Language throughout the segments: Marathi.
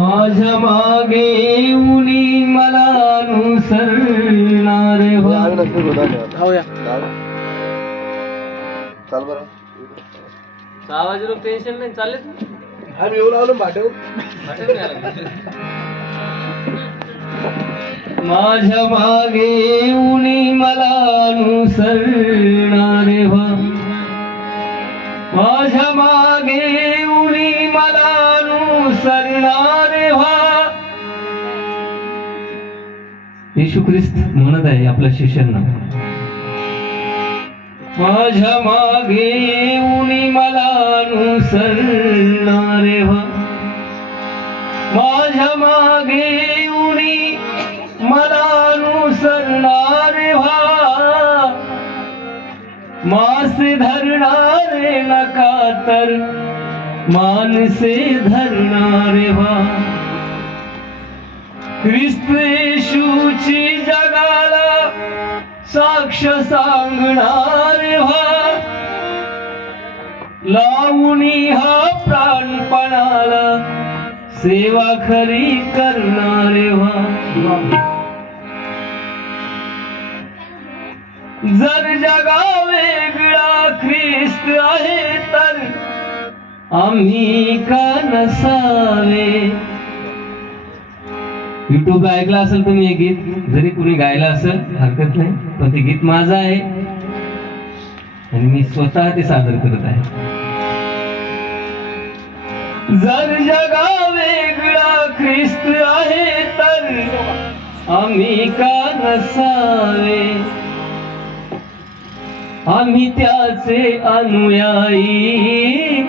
माझ्या मागे उनी मला अनुसरणारे हो. चाल बरं 6 वाजे लोक टेन्शन नाही चालले आम्ही येऊ लावलं भाटेव माझ्या मागे उनी मला अनुसरणारे हो. माझ्या मागे उनी मला अनुसरणारे व्हा. येशू ख्रिस्त म्हणत आहे आपल्या शिष्यांना, माझ्या मागे उनी मला अनुसरणारे व्हा. माझ्या मागे उनी मला अनुसरणारे व्हा. मासे धरणारे नका तर मानसे धरणारे व्हा. ख्रिस्त येशूची जगाला साक्ष सांगणारे व्हा. लावणी हा प्राणपणाला सेवा खरी करणारे व्हा. जर जगा वेगळा ख्रिस्त आहे तर आम्ही का नसावे. युट्यूबला ऐकलं असेल तुम्ही हे गीत, जरी कुणी गायला असेल हरकत नाही, पण ते गीत माझं आहे आणि मी स्वतः ते सादर करत आहे. जर जगा वेगळा ख्रिस्त आहे तर आम्ही का नसावे. आम्ही त्याचे अनुयायी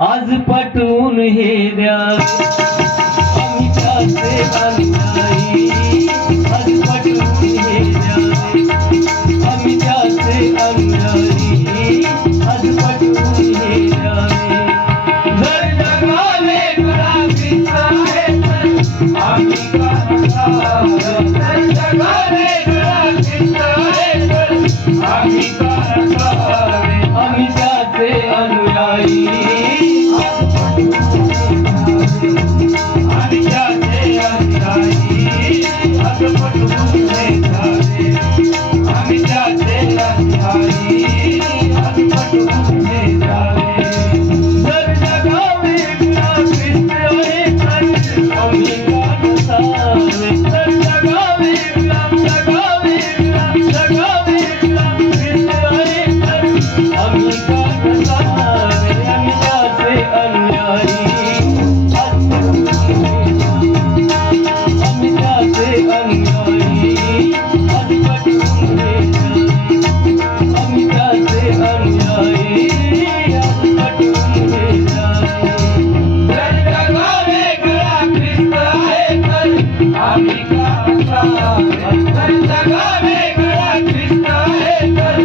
आज पटवून हे द्या. आम्ही त्याचे अनुयायी आज पटवून हे द्यावे. आम्ही त्याचे अनुयायी आज पटवून हे द्यावे. जर जगा वेगळा ख्रिस्त आहे तर आम्ही का नसावे. जर जगा वेगळा ख्रिस्त आहे तर आम्ही का नसावे. आम्ही त्याचे अनुयायी आम्ही त्याचे अनुयायी आज पटवून हे द्यावे. आम्ही त्याचे अनुयायी आज पटवून हे द्यावे. जर जगा वेगळा ख्रिस्त आहे तर आम्ही का नसावे. जर जगा वेगळा जगा वेगळा जगा वेगळा ख्रिस्त आहे तर आम्ही का नसावे. आम्ही त्याचे अनुयायी आम्ही त्याचे अनुयायी आज पटवून हे द्यावे. आम्ही त्याचे अनुयायी आज पटवून हे द्यावे. जर जगा वेगळा ख्रिस्त आहे तर आम्ही का नसावे. जर जगा वेगळा ख्रिस्त आहे तर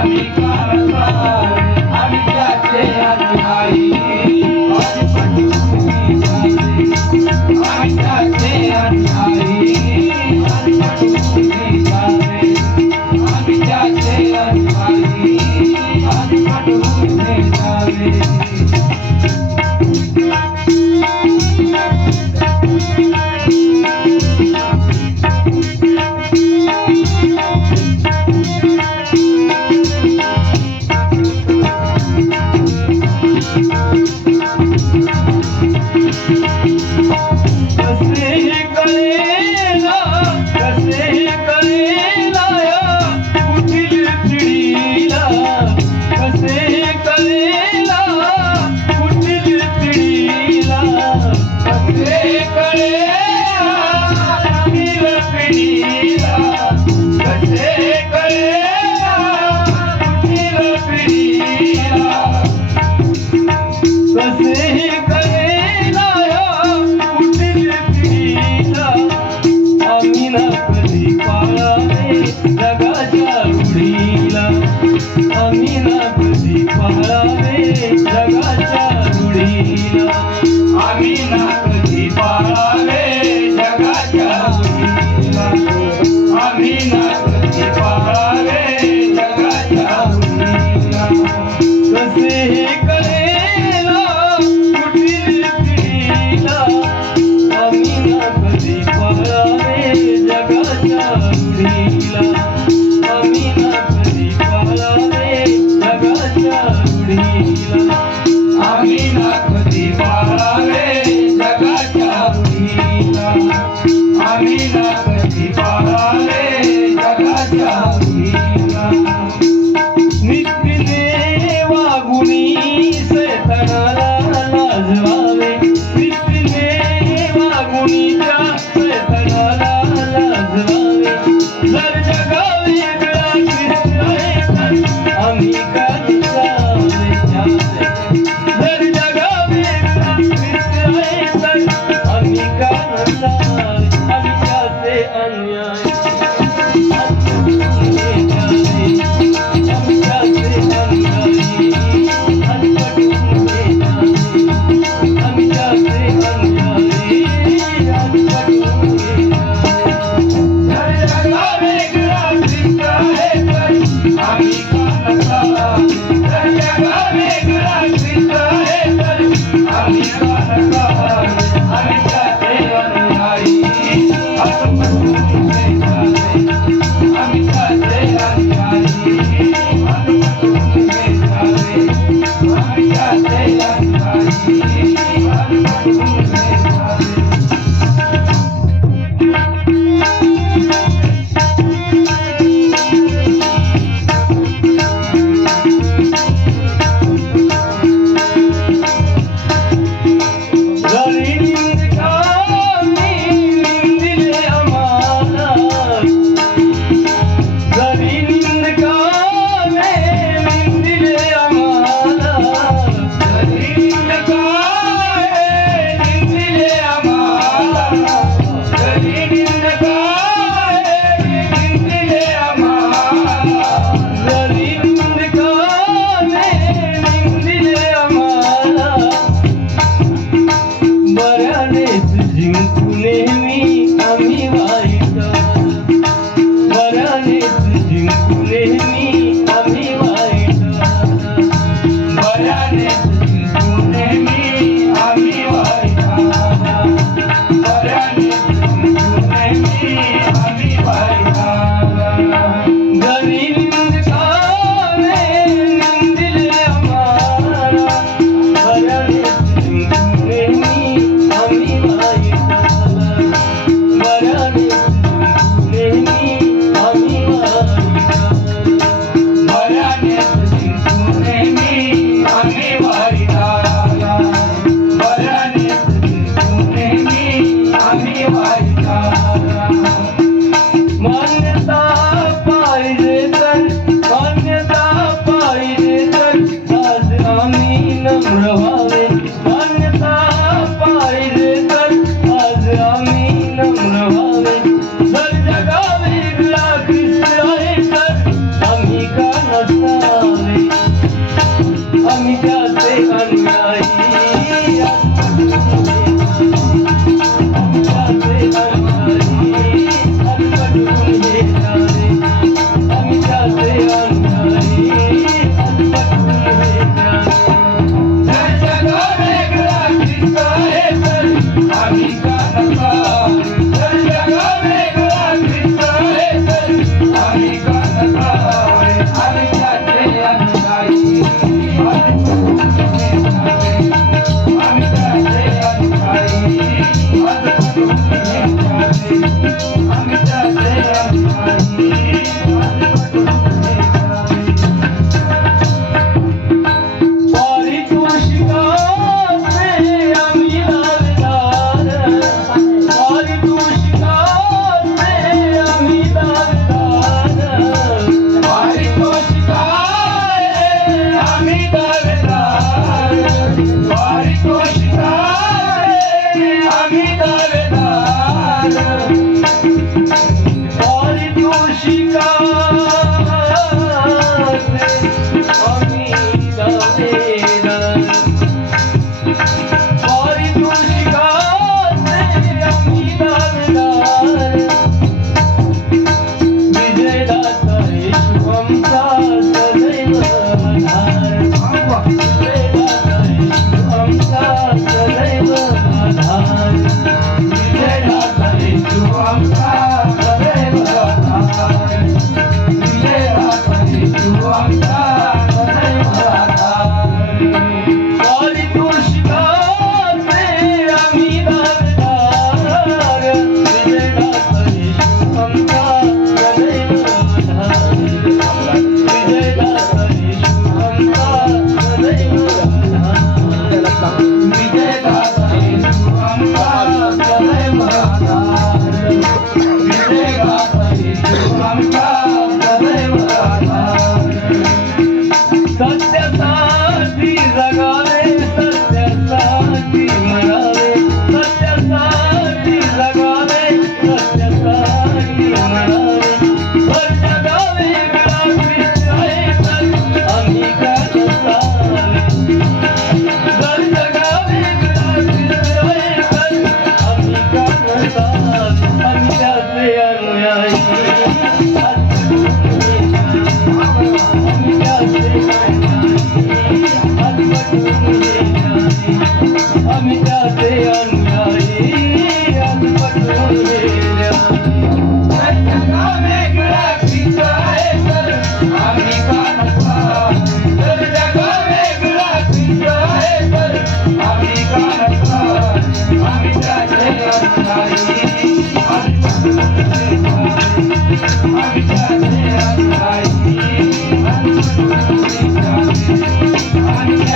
आम्ही का नसावे. आम्ही त्याचे अनुयायी आज पटवून हे द्यावे. आम्ही त्याचे अनुयायी आज पटवून हे द्यावे. आम्ही त्याचे अनुयायी आज पटवून हे द्यावे. कसे कळेला या कुठील पिढीला. कसे कळेला कुठील पिढीला. कसे कळेला कुठील पिढीला. कसे कळेला कुठील पिढीला. कसे कळेला या कुठील पिढीला. आम्ही ना कधी पाळावे जगाच्या रूढीला. आम्ही ना कधी पाळावे जगाच्या रूढीला. आम्ही ना कधी पाळावे जगाच्या रूढीला. आम्ही ना कधी पाळावे जगाच्या रूढीला. कसे कळेला कुठील पिढीला. घरी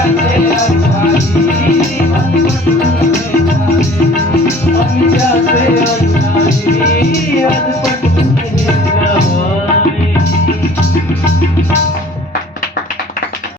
राहते